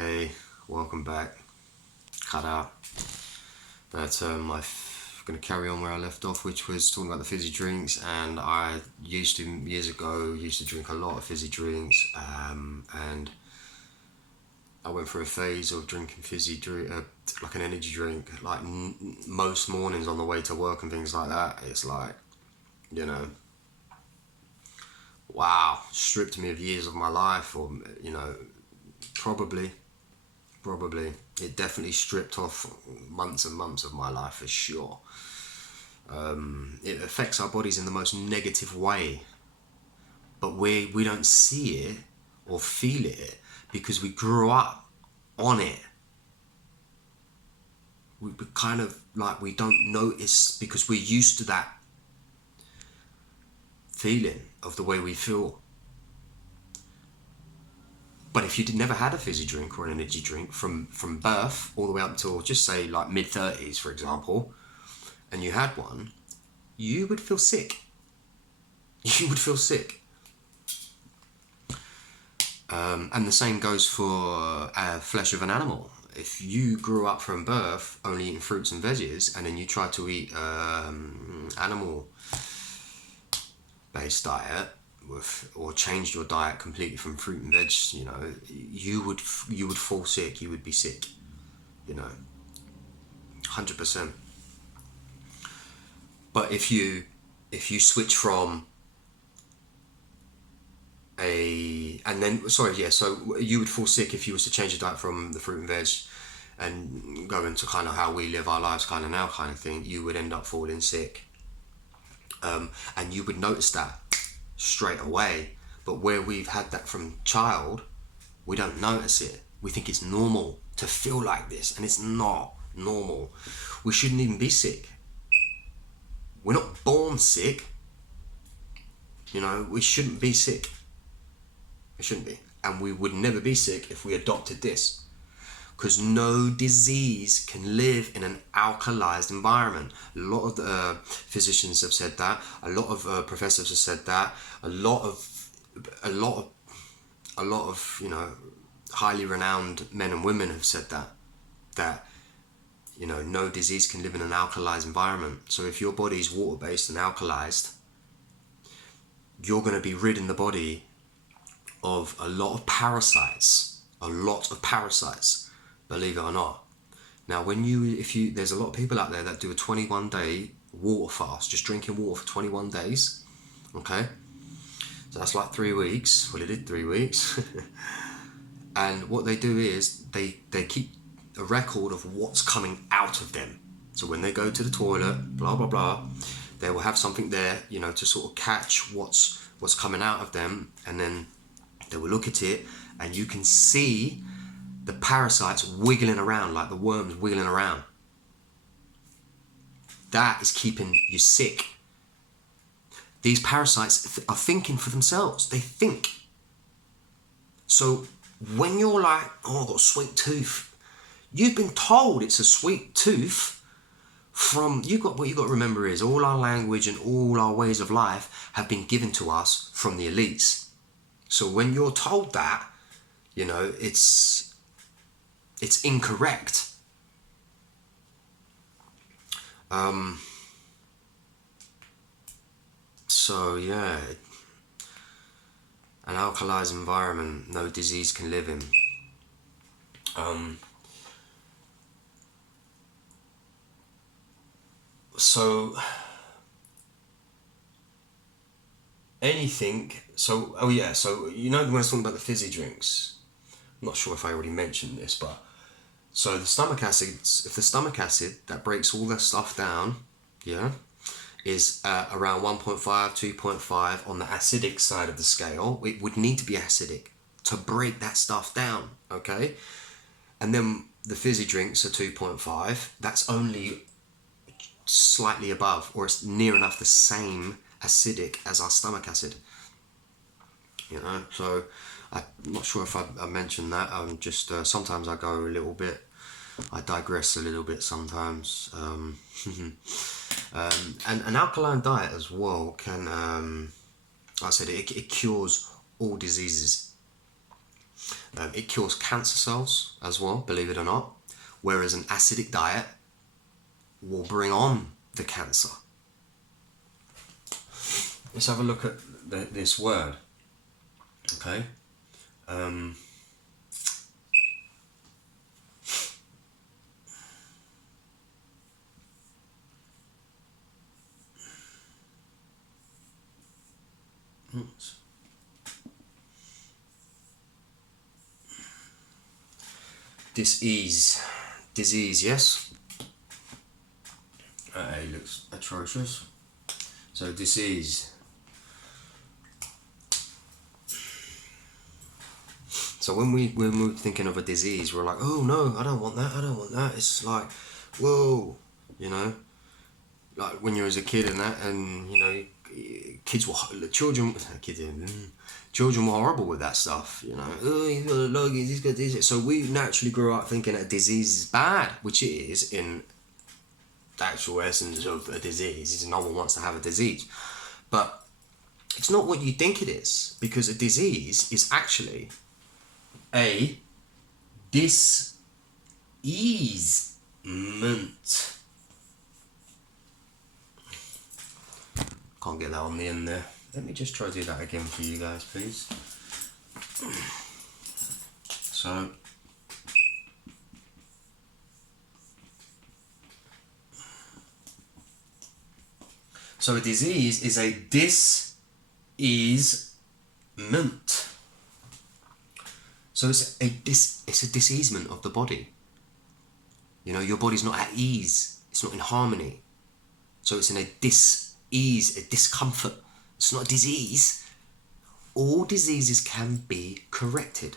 Hey, welcome back. Cut out. But I'm going to carry on where I left off, which was talking about the fizzy drinks. And I years ago, drink a lot of fizzy drinks. And I went through a phase of drinking fizzy drink, like an energy drink, like most mornings on the way to work and things like that. It's like, you know, wow, stripped me of years of my life, or, probably. It definitely stripped off months and months of my life for sure. It affects our bodies in the most negative way, but we don't see it or feel it because we grew up on it. We kind of like, we don't notice because we're used to that feeling of the way we feel. But if you never had a fizzy drink or an energy drink from birth all the way up until, just say, like mid-30s, for example, and you had one, you would feel sick. You would feel sick. And the same goes for flesh of an animal. If you grew up from birth only eating fruits and veggies, and then you try to eat animal-based diet, or changed your diet completely from fruit and veg, you would fall sick. You would be sick, 100%. But if you switch from so you would fall sick if you was to change your diet from the fruit and veg and go into kind of how we live our lives kind of now kind of thing. You would end up falling sick, and you would notice that straight away. But where we've had that from child, we don't notice it. We think it's normal to feel like this, and it's not normal. We shouldn't even be sick. We're not born sick. We shouldn't be sick. We shouldn't be. And we would never be sick if we adopted this. Because no disease can live in an alkalized environment. A lot of the physicians have said that. A lot of professors have said that. A lot of highly renowned men and women have said that no disease can live in an alkalized environment. So if your body is water-based and alkalized, you're going to be ridding the body of a lot of parasites. Believe it or not. Now, there's a lot of people out there that do a 21-day water fast, just drinking water for 21 days. Okay, so that's like 3 weeks. Well, it did 3 weeks. And what they do is they keep a record of what's coming out of them. So when they go to the toilet, blah blah blah, they will have something there, to sort of catch what's coming out of them, and then they will look at it, and you can see the parasites wiggling around, like the worms wiggling around. That is keeping you sick. These parasites are thinking for themselves. They think. So when you're like, oh, I've got a sweet tooth, you've been told it's a sweet tooth what you got to remember is all our language and all our ways of life have been given to us from the elites. So when you're told that, it's incorrect. So yeah, an alkalized environment, no disease can live in. So anything. So when I was talking about the fizzy drinks, I'm not sure if I already mentioned this, but so if the stomach acid that breaks all that stuff down, is around 1.5, 2.5 on the acidic side of the scale, it would need to be acidic to break that stuff down, okay? And then the fizzy drinks are 2.5. That's only slightly above, or it's near enough the same acidic as our stomach acid. So I'm not sure if I mentioned that. I'm just sometimes I digress a little bit sometimes. And an alkaline diet as well can, like I said, it cures all diseases. It kills cancer cells as well, believe it or not, whereas an acidic diet will bring on the cancer. Let's have a look at this word. Okay. Disease, yes. It looks atrocious. So disease. So when we're thinking of a disease, we're like, oh no, I don't want that. It's like, whoa, you know, like when you're as a kid and that, and you know, children were horrible with that stuff, you know. Oh, he's got a luggage, he's got this. So we naturally grew up thinking that disease is bad, which it is in the actual essence of a disease. Is no one wants to have a disease, but it's not what you think it is, because a disease is actually a diseasement. Can't get that on the end there. Let me just try to do that again for you guys, please. So a disease is a diseasement. So it's a diseasement of the body. You know, your body's not at ease. It's not in harmony. So it's in a dis-ease, a discomfort. It's not a disease. All diseases can be corrected.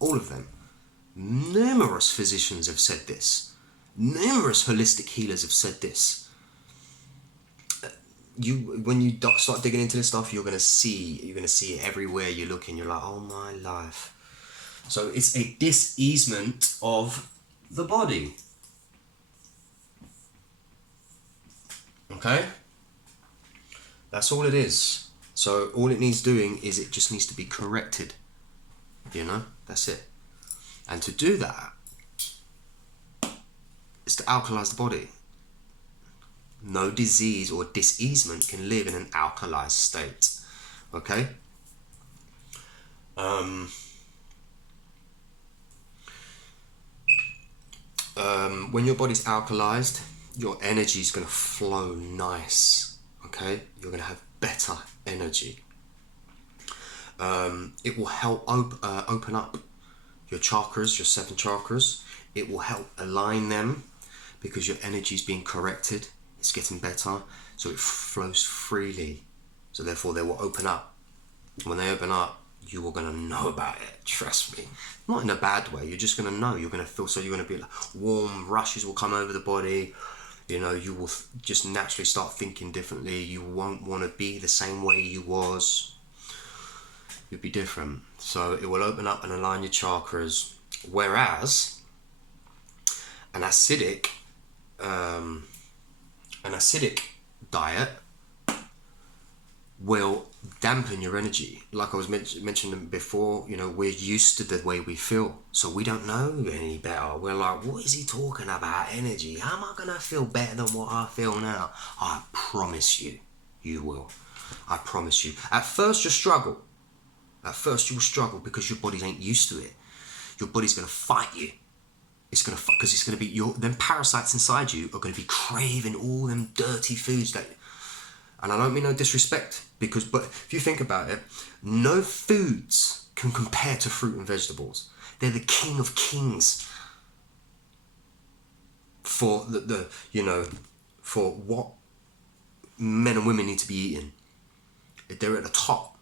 All of them. Numerous physicians have said this. Numerous holistic healers have said this. When you start digging into this stuff, you're gonna see it everywhere you look, and you're like, oh my life. So it's a diseasement of the body. Okay? That's all it is. So all it needs doing is it just needs to be corrected. You know? That's it. And to do that is to alkalize the body. No disease or diseasement can live in an alkalized state. Okay? When your body's alkalized, your energy is going to flow nice. Okay? You're going to have better energy. It will help open up your chakras, your 7 chakras. It will help align them because your energy is being corrected. It's getting better, so it flows freely. So therefore they will open up. When they open up, you are going to know about it. Trust me. Not in a bad way. You're just going to know. You're going to feel, so you're going to be like, warm rushes will come over the body. You know, you will just naturally start thinking differently. You won't want to be the same way you was. You'll be different. So it will open up and align your chakras. Whereas an acidic diet will dampen your energy. Like I was mentioning before, you know, we're used to the way we feel, so we don't know any better. We're like, what is he talking about, energy? How am I gonna feel better than what I feel now? I promise you, you will. I promise you. At first you'll struggle. At first you'll struggle because your body ain't used to it. Your body's gonna fight you. It's gonna fight because it's gonna be them parasites inside you are gonna be craving all them dirty foods that. And I don't mean no disrespect, but if you think about it, no foods can compare to fruit and vegetables. They're the king of kings for for what men and women need to be eating. They're at the top.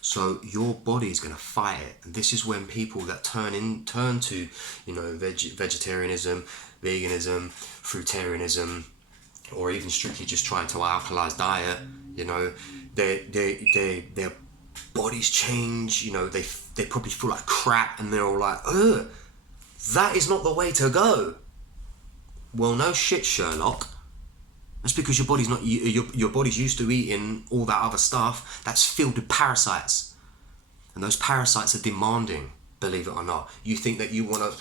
So your body is going to fight it. And this is when people that turn to, you know, vegetarianism, veganism, fruitarianism, or even strictly just trying to alkalize diet, you know, their bodies change, you know, they probably feel like crap, and they're all like, ugh, that is not the way to go. Well, no shit, Sherlock. That's because your body's not, your body's used to eating all that other stuff that's filled with parasites. And those parasites are demanding. believe it or not. You think that you want to,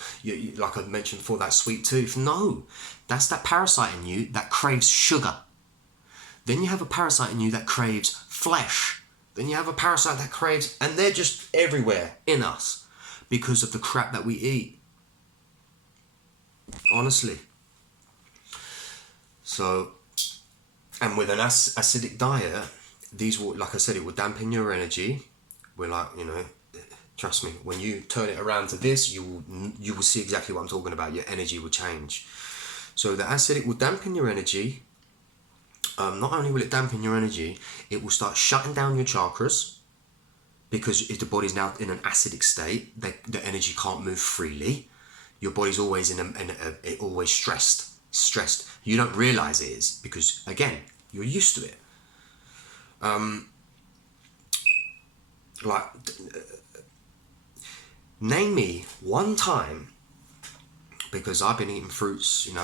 like I mentioned before, that sweet tooth. No, that's that parasite in you that craves sugar. Then you have a parasite in you that craves flesh. Then you have a parasite that craves, and they're just everywhere in us because of the crap that we eat. Honestly. So, and with an acidic diet, these will, like I said, it will dampen your energy. We're like, trust me, when you turn it around to this, you will see exactly what I'm talking about. Your energy will change. So the acidic will dampen your energy. Not only will it dampen your energy, it will start shutting down your chakras, because if the body's now in an acidic state, the energy can't move freely. Your body's always always stressed. You don't realize it is, because again, you're used to it. Name me one time, because I've been eating fruits, and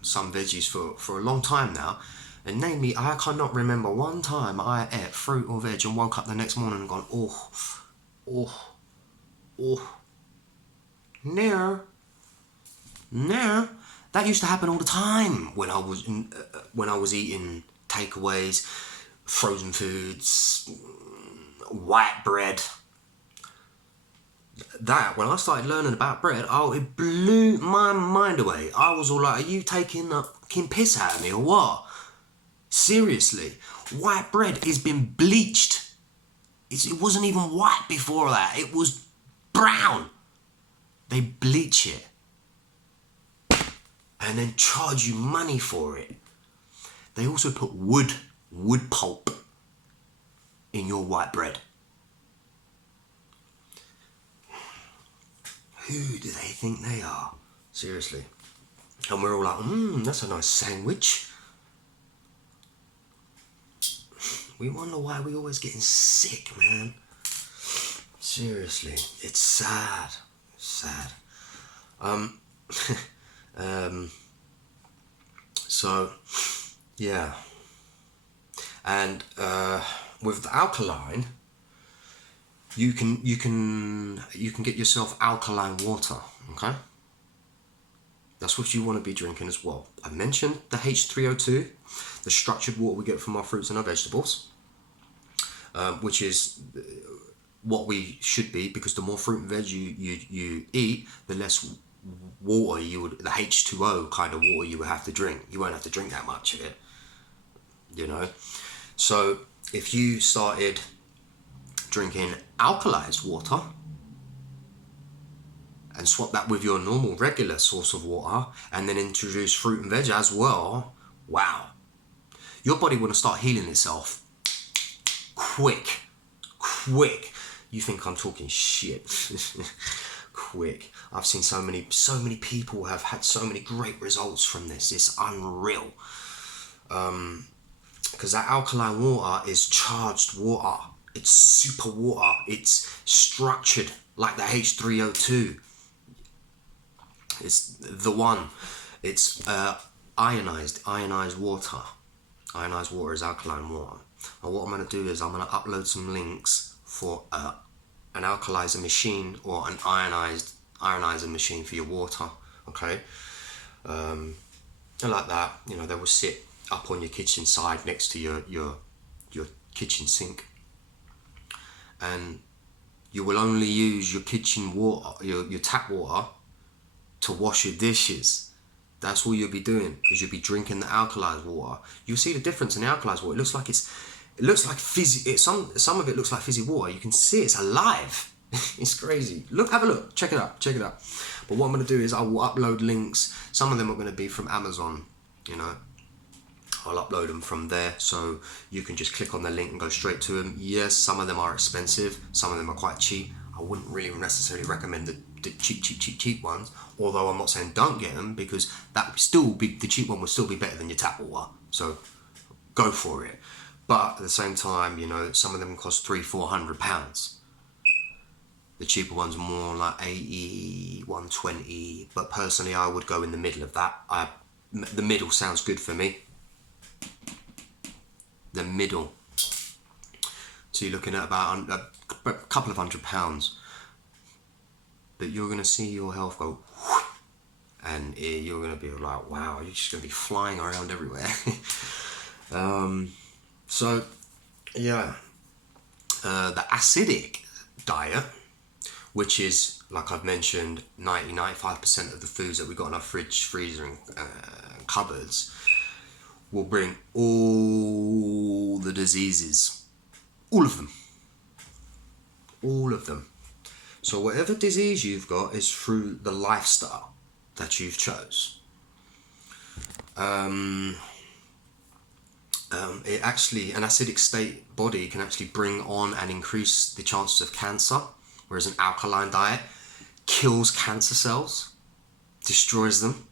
some veggies for a long time now, and name me, I cannot remember one time I ate fruit or veg and woke up the next morning and gone, no. That used to happen all the time when I was eating takeaways, frozen foods, white bread. That, when I started learning about bread, it blew my mind away. I was all like, are you taking the fucking piss out of me or what? Seriously, white bread has been bleached. It wasn't even white before that. It was brown. They bleach it and then charge you money for it. They also put wood pulp in your white bread. Who do they think they are? Seriously. And we're all like, that's a nice sandwich. We wonder why we're always getting sick, man. Seriously, it's sad. So, yeah. And with the Alkaline, you can get yourself alkaline water, okay? That's what you want to be drinking as well. I mentioned the H3O2, the structured water we get from our fruits and our vegetables, which is what we should be, because the more fruit and veg you eat, the less water the H2O kind of water you would have to drink. You won't have to drink that much of it, So if you started drinking alkalized water and swap that with your normal regular source of water, and then introduce fruit and veg as well, wow, your body will start healing itself quick. You think I'm talking shit? Quick. I've seen so many people have had so many great results from this. It's unreal. Because that alkaline water is charged water. It's super water. It's structured like the H3O2. It's the one. It's ionized water. Ionized water is alkaline water. And what I'm going to do is I'm going to upload some links for an alkalizer machine or an ionizer machine for your water. Okay. And like that, they will sit up on your kitchen side next to your kitchen sink, and you will only use your kitchen water, your tap water, to wash your dishes. That's all you'll be doing, because you'll be drinking the alkalized water. You'll see the difference in the alkalized water. It looks like fizzy. Some of it looks like fizzy water. You can see it's alive. It's crazy. Have a look. Check it out. But what I'm going to do is I will upload links. Some of them are going to be from Amazon. I'll upload them from there, so you can just click on the link and go straight to them. Yes, some of them are expensive. Some of them are quite cheap. I wouldn't really necessarily recommend the cheap ones. Although I'm not saying don't get them, because the cheap one will still be better than your tap water. So go for it. But at the same time, some of them cost £300-400. The cheaper ones are more like 80, 120. But personally, I would go in the middle of that. The middle sounds good for me. The middle. So you're looking at about a couple of £100. that you're going to see your health go, and you're going to be like, wow, you're just going to be flying around everywhere. So, yeah, the acidic diet, which is, like I've mentioned, 95% of the foods that we got in our fridge, freezer, and cupboards, will bring all the diseases. All of them. All of them. So whatever disease you've got is through the lifestyle that you've chose. It actually, an acidic state body can actually bring on and increase the chances of cancer, whereas an alkaline diet kills cancer cells, destroys them.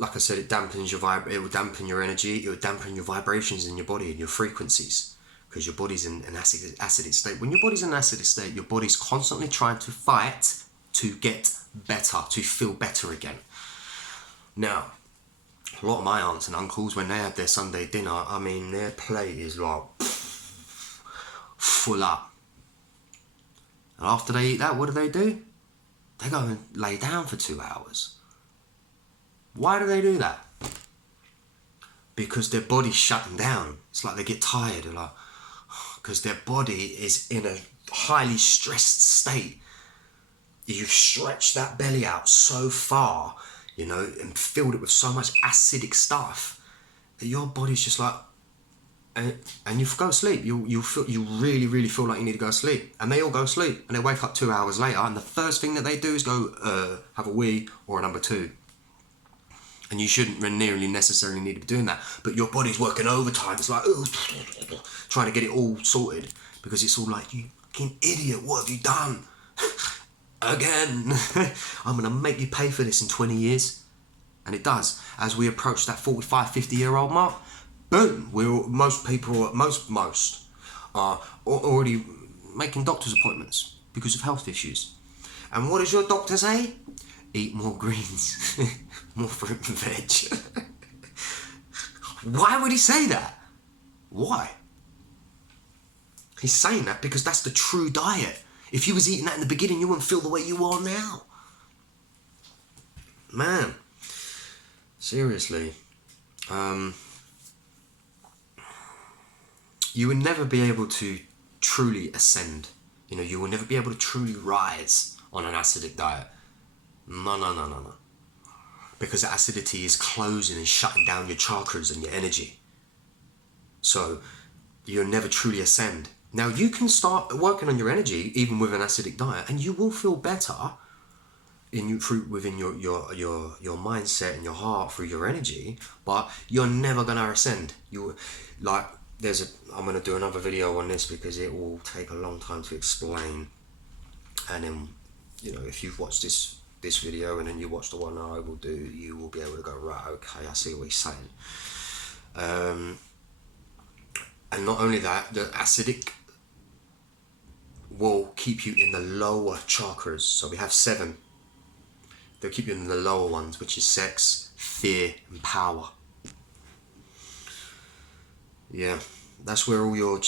Like I said, it dampens your it will dampen your energy, it will dampen your vibrations in your body and your frequencies, because your body's in an acidic state. When your body's in an acidic state, your body's constantly trying to fight to get better, to feel better again. Now, a lot of my aunts and uncles, when they have their Sunday dinner, I mean, their plate is like full up. And after they eat that, what do? They go and lay down for 2 hours. Why do they do that? Because their body's shutting down. It's like they get tired. They're like, because their body is in a highly stressed state. You've stretched that belly out so far, you know, and filled it with so much acidic stuff that your body's just like, and you go to sleep. You really feel like you need to go to sleep, and they all go to sleep, and they wake up 2 hours later, and the first thing that they do is go have a wee or a number two. And you shouldn't nearly necessarily need to be doing that, but your body's working overtime. It's like trying to get it all sorted, because it's all like, you fucking idiot, what have you done? Again. I'm gonna make you pay for this in 20 years. And it does. As we approach that 45, 50-year-old mark, boom, most people are already making doctor's appointments because of health issues. And what does your doctor say? Eat more greens, more fruit and veg. Why would he say that? Why? He's saying that because that's the true diet. If you was eating that in the beginning, you wouldn't feel the way you are now. Man, seriously. You would never be able to truly ascend. You know, you will never be able to truly rise on an acidic diet. No. Because the acidity is closing and shutting down your chakras and your energy. So you'll never truly ascend. Now you can start working on your energy even with an acidic diet, and you will feel better within your mindset and your heart through your energy, but you're never gonna ascend. I'm gonna do another video on this because it will take a long time to explain. And then, you know, if you've watched this video and then you watch the one I will do, you will be able to go, right, okay, I see what he's saying. And not only that, the acidic will keep you in the lower chakras. So we have 7. They'll keep you in the lower ones, which is sex, fear, and power. Yeah, that's where all your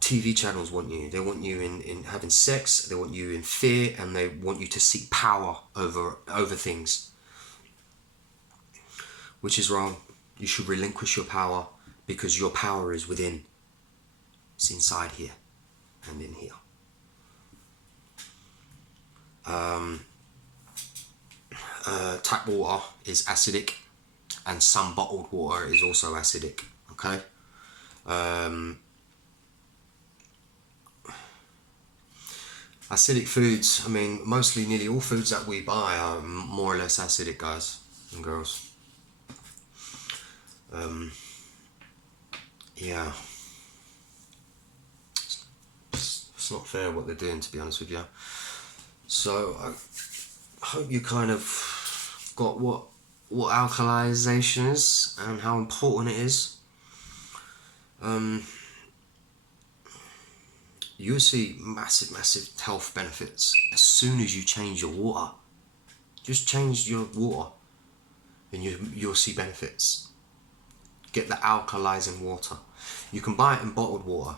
TV channels want you. They want you in having sex, they want you in fear, and they want you to seek power over things. Which is wrong. You should relinquish your power, because your power is within. It's inside here and in here. Tap water is acidic, and some bottled water is also acidic. Okay. Acidic foods, I mean, nearly all foods that we buy are more or less acidic, guys and girls. Yeah. It's not fair what they're doing, to be honest with you. So I hope you kind of got what alkalization is and how important it is. You'll see massive health benefits as soon as you change your water. Just change your water and you'll see benefits. Get the alkalizing water. You can buy it in bottled water.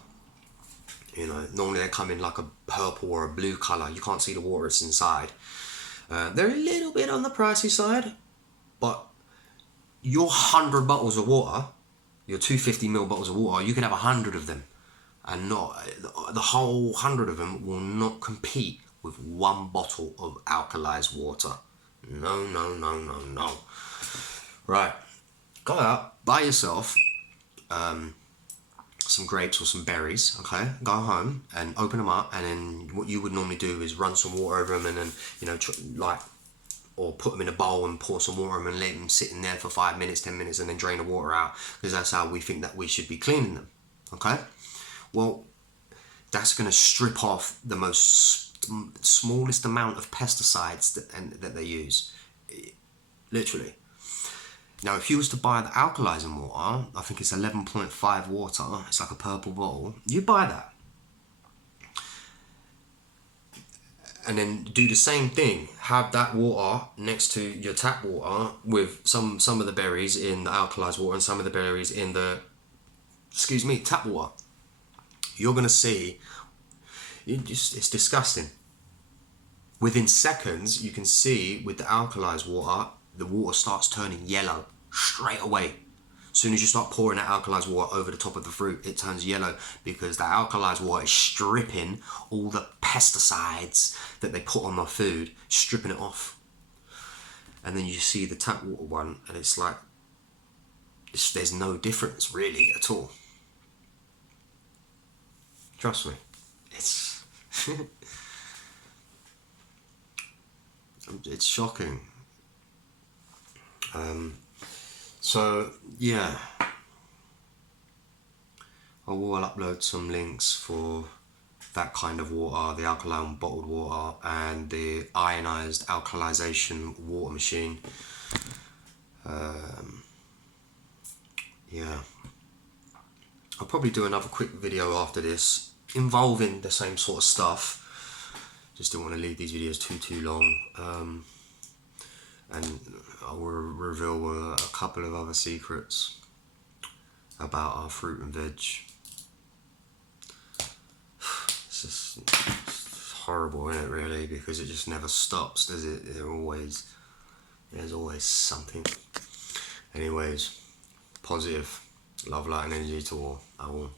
You know, normally they come in like a purple or a blue colour. You can't see the water that's inside. They're a little bit on the pricey side, but your 100 bottles of water, your 250ml bottles of water, you can have 100 of them, and not the whole 100 of them will not compete with one bottle of alkalized water. No, no, no, no, no. Right, go out, buy yourself some grapes or some berries, okay? Go home and open them up, and then what you would normally do is run some water over them, and then, you know, or put them in a bowl and pour some water on them and let them sit in there for 5 minutes, 10 minutes, and then drain the water out, because that's how we think that we should be cleaning them, okay? Well, that's going to strip off the smallest amount of pesticides that they use, literally. Now, if you was to buy the alkalizing water, I think it's 11.5 water, it's like a purple bottle, you buy that. And then do the same thing. Have that water next to your tap water with some of the berries in the alkalized water and some of the berries in the, tap water. You're going to see, it's disgusting. Within seconds, you can see with the alkalized water, the water starts turning yellow straight away. As soon as you start pouring that alkalized water over the top of the fruit, it turns yellow, because the alkalized water is stripping all the pesticides that they put on the food, stripping it off. And then you see the tap water one, and it's like, there's no difference really at all. Trust me, it's it's shocking. So yeah, I will upload some links for that kind of water, the alkaline bottled water, and the ionized alkalization water machine. Yeah, I'll probably do another quick video after this involving the same sort of stuff. Just don't want to leave these videos too long. And I will reveal a couple of other secrets about our fruit and veg. It's just horrible, isn't it, really? Because it just never stops, does it? There's always something. Anyways, positive, love, light and energy to all. I will.